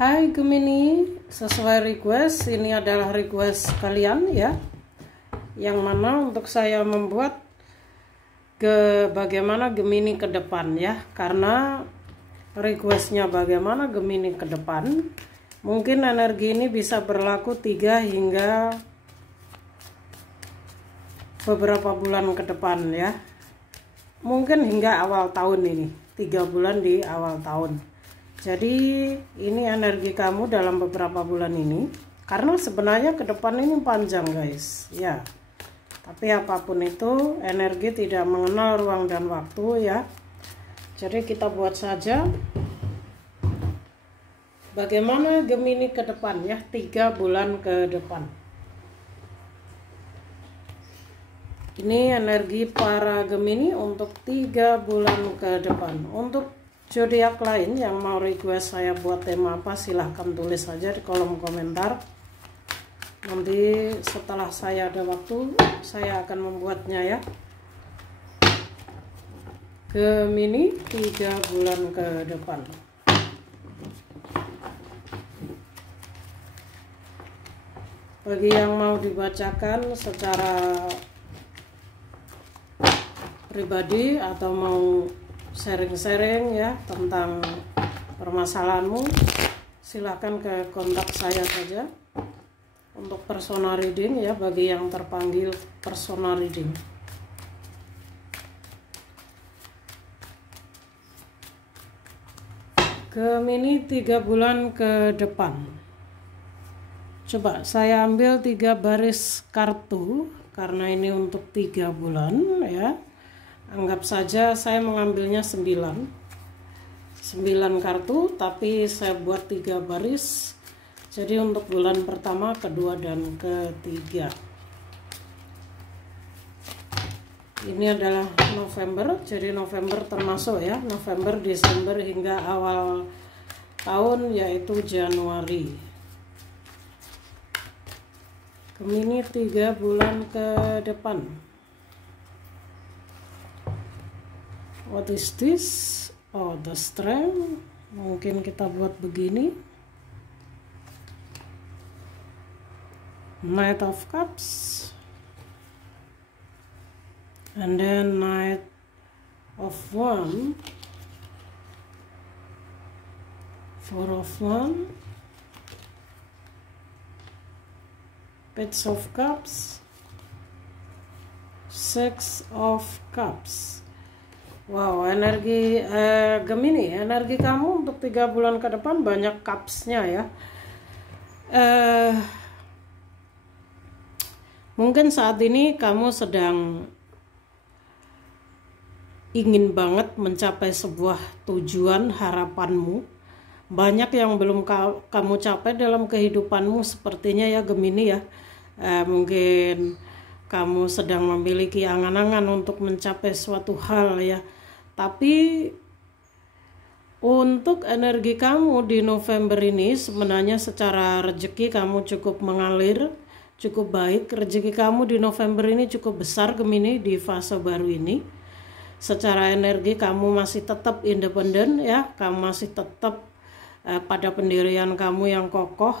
Hai Gemini, sesuai request, ini adalah request kalian ya, yang mana untuk saya membuat bagaimana Gemini ke depan ya, karena requestnya bagaimana Gemini ke depan, mungkin energi ini bisa berlaku 3 hingga beberapa bulan ke depan ya, mungkin hingga awal tahun ini, 3 bulan di awal tahun. Jadi ini energi kamu dalam beberapa bulan ini, karena sebenarnya ke depan ini panjang guys ya. Tapi apapun itu, energi tidak mengenal ruang dan waktu ya. Jadi kita buat saja bagaimana Gemini ke depan ya, 3 bulan ke depan. Ini energi para Gemini untuk 3 bulan ke depan. Untuk zodiak lain yang mau request saya buat tema apa, silahkan tulis saja di kolom komentar. Nanti setelah saya ada waktu, saya akan membuatnya ya. Gemini 3 bulan ke depan. Bagi yang mau dibacakan secara pribadi atau mau sharing-sharing ya tentang permasalahanmu, silahkan ke kontak saya saja untuk personal reading ya, bagi yang terpanggil personal reading. Gemini 3 bulan ke depan. Coba saya ambil 3 baris kartu karena ini untuk 3 bulan ya. Anggap saja saya mengambilnya 9 kartu, tapi saya buat 3 baris. Jadi untuk bulan pertama, kedua, dan ketiga. Ini adalah November, jadi November termasuk ya, November, Desember hingga awal tahun yaitu Januari. Gemini 3 bulan ke depan. What is this? Oh, the strength. Mungkin kita buat begini. Knight of Cups. And then Knight of Wands. 4 of Wands. Page of Cups. 6 of Cups. Wow, energi Gemini, energi kamu untuk 3 bulan ke depan banyak cupsnya ya. Mungkin saat ini kamu sedang ingin banget mencapai sebuah tujuan harapanmu. Banyak yang belum kamu capai dalam kehidupanmu sepertinya ya Gemini ya. Mungkin kamu sedang memiliki angan-angan untuk mencapai suatu hal ya. Tapi untuk energi kamu di November ini sebenarnya secara rezeki kamu cukup mengalir, cukup baik. Rezeki kamu di November ini cukup besar Gemini di fase baru ini. Secara energi kamu masih tetap independen ya, kamu masih tetap pada pendirian kamu yang kokoh.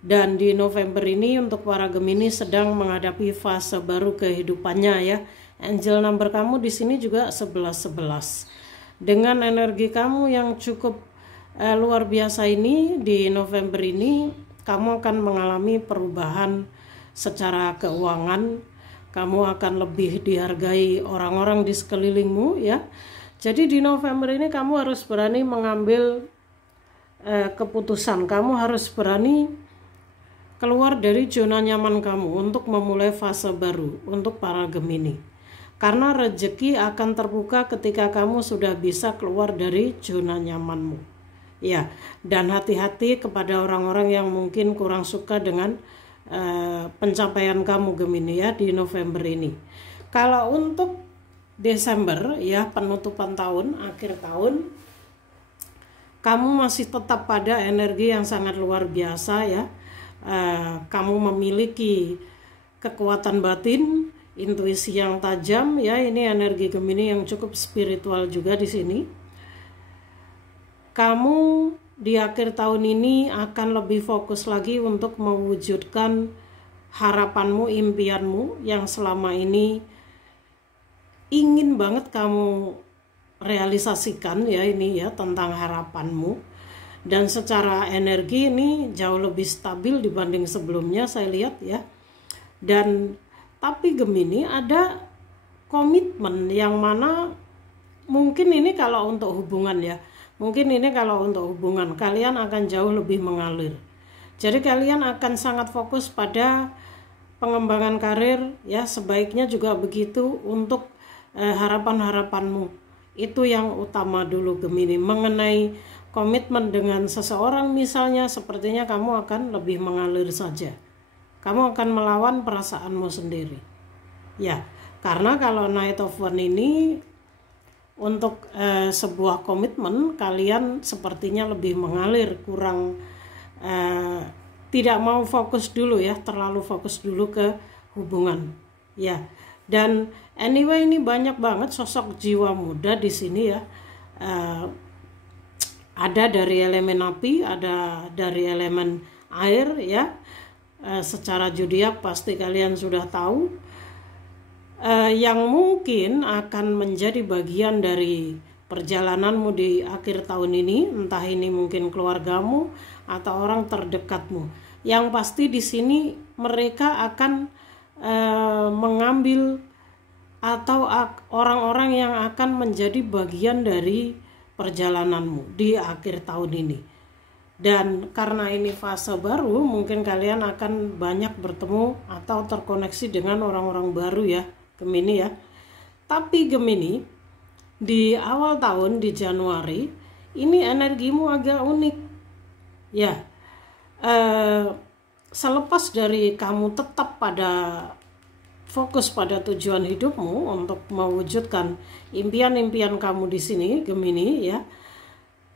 Dan di November ini untuk para Gemini sedang menghadapi fase baru kehidupannya ya. Angel number kamu di sini juga 1111. Dengan energi kamu yang cukup luar biasa ini di November ini, kamu akan mengalami perubahan secara keuangan. Kamu akan lebih dihargai orang-orang di sekelilingmu ya. Jadi di November ini kamu harus berani mengambil keputusan. Kamu harus berani keluar dari zona nyaman kamu untuk memulai fase baru untuk para Gemini. Karena rezeki akan terbuka ketika kamu sudah bisa keluar dari zona nyamanmu. Ya, dan hati-hati kepada orang-orang yang mungkin kurang suka dengan pencapaian kamu Gemini ya di November ini. Kalau untuk Desember ya, penutupan tahun, akhir tahun, kamu masih tetap pada energi yang sangat luar biasa ya. Kamu memiliki kekuatan batin, intuisi yang tajam ya. Ini energi Gemini yang cukup spiritual juga di sini. Kamu di akhir tahun ini akan lebih fokus lagi untuk mewujudkan harapanmu, impianmu yang selama ini ingin banget kamu realisasikan ya, ini ya tentang harapanmu. Dan secara energi ini jauh lebih stabil dibanding sebelumnya saya lihat ya. Dan tapi Gemini ada komitmen yang mana mungkin ini kalau untuk hubungan ya. Mungkin ini kalau untuk hubungan kalian akan jauh lebih mengalir. Jadi kalian akan sangat fokus pada pengembangan karir ya, sebaiknya juga begitu untuk harapan-harapanmu. Itu yang utama dulu Gemini. Mengenai komitmen dengan seseorang misalnya, sepertinya kamu akan lebih mengalir saja. Kamu akan melawan perasaanmu sendiri. Ya, karena kalau Knight of Wands ini untuk sebuah komitmen kalian sepertinya lebih mengalir, kurang tidak mau fokus dulu ya, terlalu fokus dulu ke hubungan. Ya. Dan anyway ini banyak banget sosok jiwa muda di sini ya. Ada dari elemen api, ada dari elemen air ya. Secara zodiak pasti kalian sudah tahu. Yang mungkin akan menjadi bagian dari perjalananmu di akhir tahun ini, entah ini mungkin keluargamu atau orang terdekatmu. Yang pasti di sini mereka akan mengambil atau orang-orang yang akan menjadi bagian dari perjalananmu di akhir tahun ini. Dan karena ini fase baru, mungkin kalian akan banyak bertemu atau terkoneksi dengan orang-orang baru ya, Gemini ya. Tapi Gemini, di awal tahun di Januari, ini energimu agak unik. Ya, selepas dari kamu tetap pada fokus pada tujuan hidupmu untuk mewujudkan impian-impian kamu di sini Gemini ya.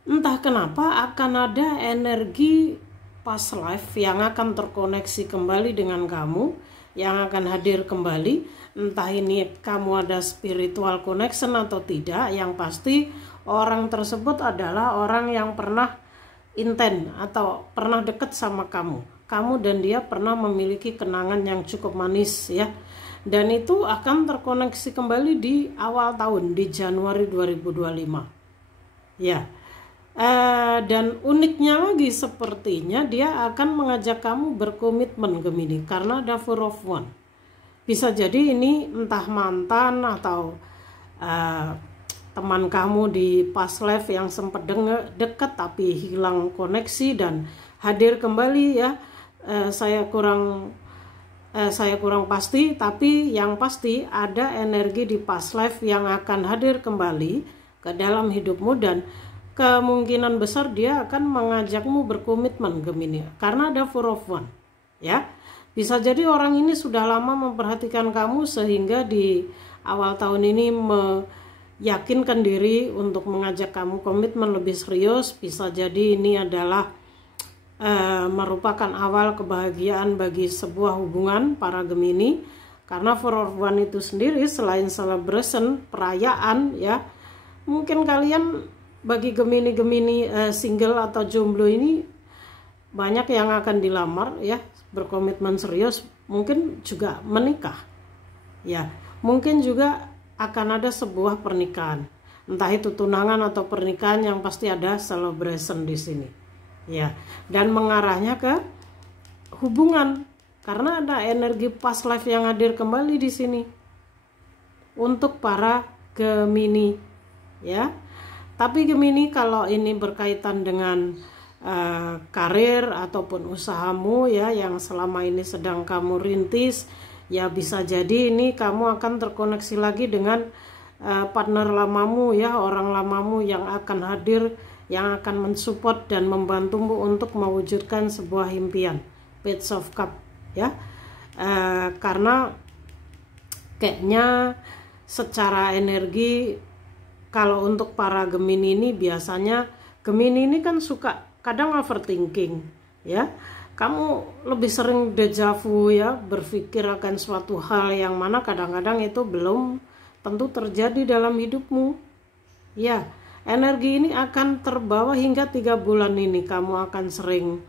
Entah kenapa akan ada energi past life yang akan terkoneksi kembali dengan kamu, yang akan hadir kembali. Entah ini kamu ada spiritual connection atau tidak, yang pasti orang tersebut adalah orang yang pernah intent atau pernah dekat sama kamu. Kamu dan dia pernah memiliki kenangan yang cukup manis ya. Dan itu akan terkoneksi kembali di awal tahun, di Januari 2025 ya. Dan uniknya lagi sepertinya dia akan mengajak kamu berkomitmen Gemini, karena ada Four of Wands. Bisa jadi ini entah mantan atau teman kamu di past life yang sempat dekat tapi hilang koneksi dan hadir kembali ya. Saya kurang pasti, tapi yang pasti ada energi di past life yang akan hadir kembali ke dalam hidupmu, dan kemungkinan besar dia akan mengajakmu berkomitmen Gemini, karena ada Four of Wands ya. Bisa jadi orang ini sudah lama memperhatikan kamu sehingga di awal tahun ini meyakinkan diri untuk mengajak kamu komitmen lebih serius. Bisa jadi ini adalah merupakan awal kebahagiaan bagi sebuah hubungan para Gemini, karena Four of Wands itu sendiri selain celebration, perayaan ya, mungkin kalian bagi Gemini single atau jomblo ini banyak yang akan dilamar ya, berkomitmen serius, mungkin juga menikah ya, mungkin juga akan ada sebuah pernikahan, entah itu tunangan atau pernikahan, yang pasti ada celebration di sini ya, dan mengarahnya ke hubungan karena ada energi past life yang hadir kembali di sini untuk para Gemini ya. Tapi Gemini, kalau ini berkaitan dengan karir ataupun usahamu ya, yang selama ini sedang kamu rintis ya, bisa jadi ini kamu akan terkoneksi lagi dengan partner lamamu ya, orang lamamu yang akan hadir, yang akan mensupport dan membantumu untuk mewujudkan sebuah impian. Page of Cup ya, karena kayaknya secara energi, kalau untuk para Gemini ini biasanya, Gemini ini kan suka kadang overthinking ya, kamu lebih sering deja vu ya, berpikir akan suatu hal yang mana kadang-kadang itu belum tentu terjadi dalam hidupmu ya. energi ini akan terbawa hingga 3 bulan ini. Kamu akan sering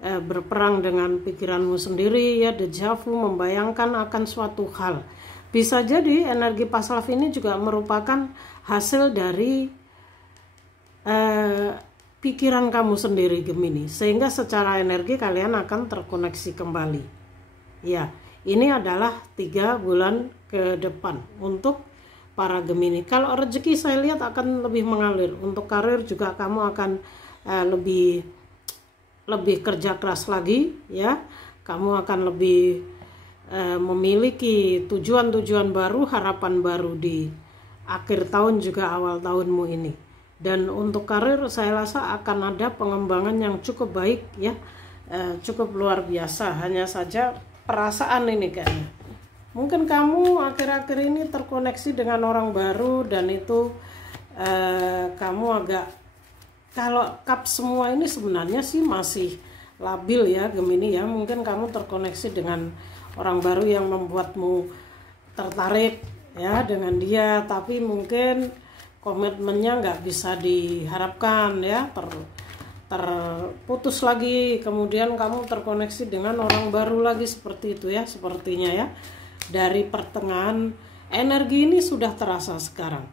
berperang dengan pikiranmu sendiri ya, deja vu, membayangkan akan suatu hal. Bisa jadi energi past life ini juga merupakan hasil dari pikiran kamu sendiri Gemini, sehingga secara energi kalian akan terkoneksi kembali. Ya, ini adalah 3 bulan ke depan untuk para Gemini. Kalau rezeki saya lihat akan lebih mengalir. Untuk karir juga kamu akan lebih kerja keras lagi ya. Kamu akan lebih memiliki tujuan-tujuan baru, harapan baru di akhir tahun juga awal tahunmu ini. Dan untuk karir saya rasa akan ada pengembangan yang cukup baik ya, cukup luar biasa. Hanya saja perasaan ini kayaknya. Mungkin kamu akhir-akhir ini terkoneksi dengan orang baru dan itu kamu agak, kalau kap semua ini sebenarnya sih masih labil ya Gemini ya. Mungkin kamu terkoneksi dengan orang baru yang membuatmu tertarik ya dengan dia, tapi mungkin komitmennya nggak bisa diharapkan ya, terputus lagi, kemudian kamu terkoneksi dengan orang baru lagi, seperti itu ya sepertinya ya. Dari pertengahan energi ini sudah terasa sekarang.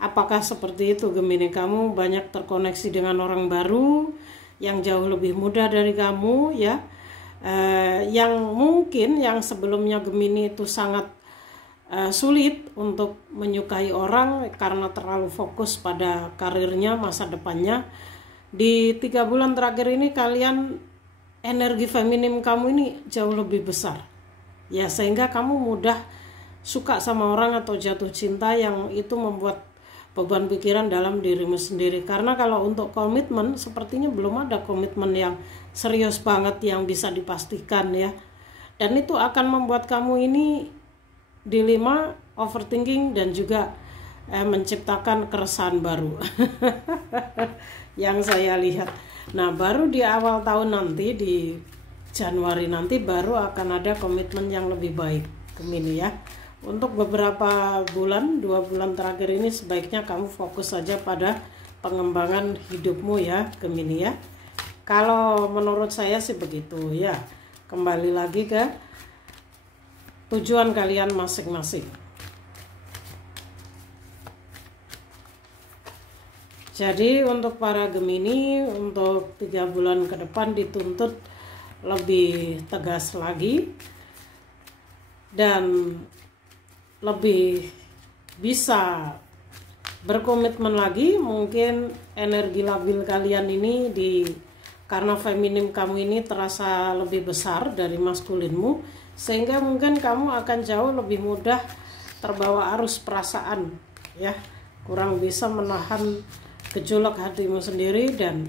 Apakah seperti itu Gemini? Kamu banyak terkoneksi dengan orang baru yang jauh lebih muda dari kamu ya, yang mungkin yang sebelumnya Gemini itu sangat sulit untuk menyukai orang karena terlalu fokus pada karirnya, masa depannya. Di 3 bulan terakhir ini kalian, energi feminim kamu ini jauh lebih besar ya, sehingga kamu mudah suka sama orang atau jatuh cinta, yang itu membuat beban pikiran dalam dirimu sendiri. Karena kalau untuk komitmen sepertinya belum ada komitmen yang serius banget yang bisa dipastikan ya, dan itu akan membuat kamu ini dilema, overthinking, dan juga menciptakan keresahan baru yang saya lihat. Nah, baru di awal tahun nanti, di Januari nanti, baru akan ada komitmen yang lebih baik Gemini ya. Untuk beberapa bulan, 2 bulan terakhir ini sebaiknya kamu fokus saja pada pengembangan hidupmu ya Gemini ya. Kalau menurut saya sih begitu ya. Kembali lagi ke tujuan kalian masing-masing. Jadi untuk para Gemini, untuk 3 bulan ke depan dituntut lebih tegas lagi dan lebih bisa berkomitmen lagi. Mungkin energi labil kalian ini karena feminim kamu ini terasa lebih besar dari maskulinmu, sehingga mungkin kamu akan jauh lebih mudah terbawa arus perasaan ya, kurang bisa menahan gejolak hatimu sendiri, dan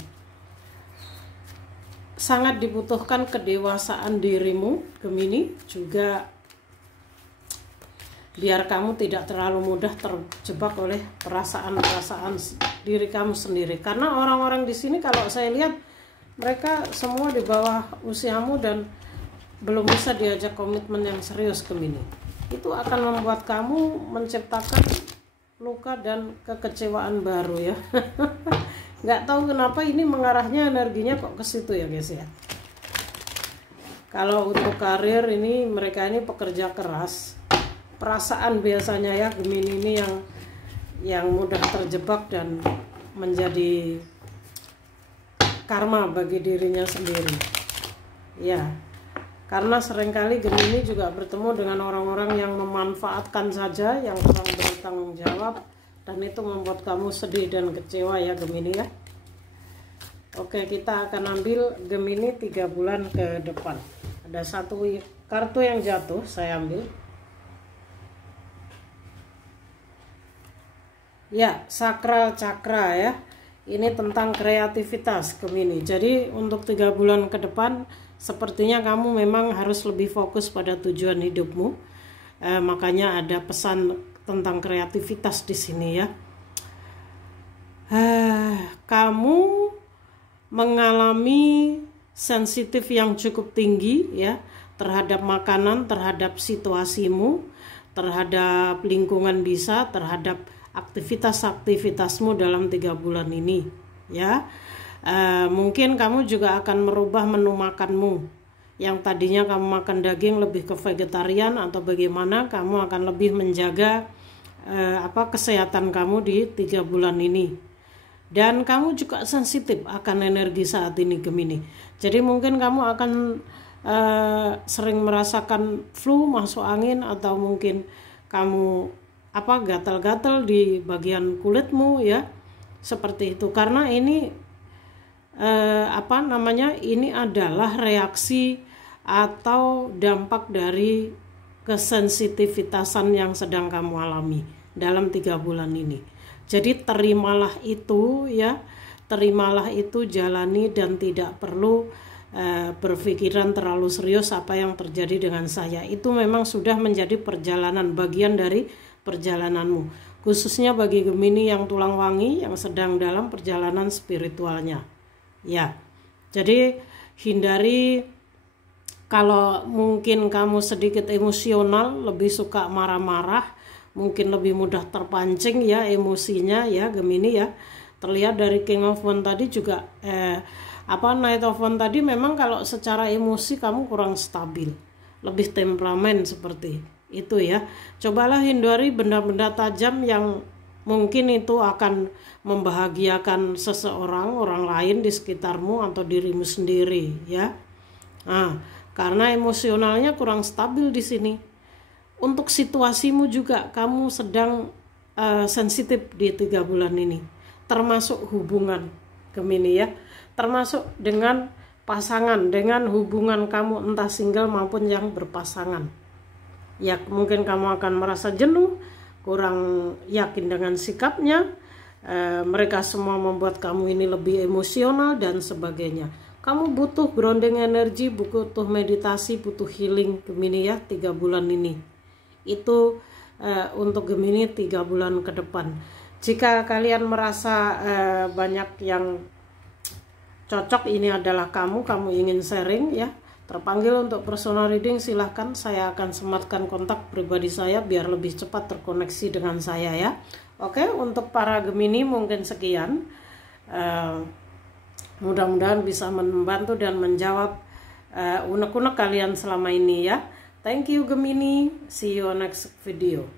sangat dibutuhkan kedewasaan dirimu Gemini juga, biar kamu tidak terlalu mudah terjebak oleh perasaan-perasaan diri kamu sendiri. Karena orang-orang di sini kalau saya lihat mereka semua di bawah usiamu dan belum bisa diajak komitmen yang serius Gemini. Itu akan membuat kamu menciptakan luka dan kekecewaan baru ya. Nggak tahu kenapa ini mengarahnya energinya kok ke situ ya guys ya. Kalau untuk karir ini, mereka ini pekerja keras. Perasaan biasanya ya Gemini ini yang mudah terjebak dan menjadi karma bagi dirinya sendiri. Ya. Karena seringkali Gemini juga bertemu dengan orang-orang yang memanfaatkan saja, yang kurang bertanggung jawab, dan itu membuat kamu sedih dan kecewa ya Gemini ya. Oke, kita akan ambil Gemini 3 bulan ke depan. Ada satu kartu yang jatuh, saya ambil. Ya, sakral cakra ya. Ini tentang kreativitas Gemini. Jadi untuk 3 bulan ke depan sepertinya kamu memang harus lebih fokus pada tujuan hidupmu. Makanya ada pesan tentang kreativitas di sini ya. Kamu mengalami sensitif yang cukup tinggi ya terhadap makanan, terhadap situasimu, terhadap lingkungan, bisa terhadap aktivitas-aktivitasmu dalam 3 bulan ini ya. Mungkin kamu juga akan merubah menu makanmu. Yang tadinya kamu makan daging lebih ke vegetarian atau bagaimana, kamu akan lebih menjaga kesehatan kamu di 3 bulan ini. Dan kamu juga sensitif akan energi saat ini Gemini. Jadi mungkin kamu akan sering merasakan flu, masuk angin, atau mungkin kamu gatal-gatal di bagian kulitmu ya, seperti itu. Karena ini ini adalah reaksi atau dampak dari kesensitivitasan yang sedang kamu alami dalam 3 bulan ini. Jadi terimalah itu ya, terimalah itu, jalani, dan tidak perlu berpikiran terlalu serius apa yang terjadi dengan saya. Itu memang sudah menjadi perjalanan, bagian dari perjalananmu, khususnya bagi Gemini yang tulang wangi yang sedang dalam perjalanan spiritualnya ya. Jadi hindari, kalau mungkin kamu sedikit emosional, lebih suka marah-marah, mungkin lebih mudah terpancing ya emosinya ya Gemini ya. Terlihat dari King of Wands tadi juga Knight of Wands tadi, memang kalau secara emosi kamu kurang stabil, lebih temperamen seperti itu ya. Cobalah hindari benda-benda tajam yang mungkin itu akan membahagiakan seseorang, orang lain di sekitarmu atau dirimu sendiri ya. Karena emosionalnya kurang stabil di sini. Untuk situasimu juga kamu sedang sensitif di 3 bulan ini, termasuk hubungan Gemini ya, termasuk dengan pasangan, dengan hubungan kamu entah single maupun yang berpasangan ya. Mungkin kamu akan merasa jenuh, kurang yakin dengan sikapnya, mereka semua membuat kamu ini lebih emosional dan sebagainya. Kamu butuh grounding energi, butuh meditasi, butuh healing Gemini ya 3 bulan ini. Itu untuk Gemini 3 bulan ke depan. Jika kalian merasa banyak yang cocok, ini adalah kamu ingin sharing ya, terpanggil untuk personal reading, silahkan. Saya akan sematkan kontak pribadi saya biar lebih cepat terkoneksi dengan saya ya. Oke, untuk para Gemini mungkin sekian. Mudah-mudahan bisa membantu dan menjawab unek-unek kalian selama ini ya. Thank you Gemini, see you next video.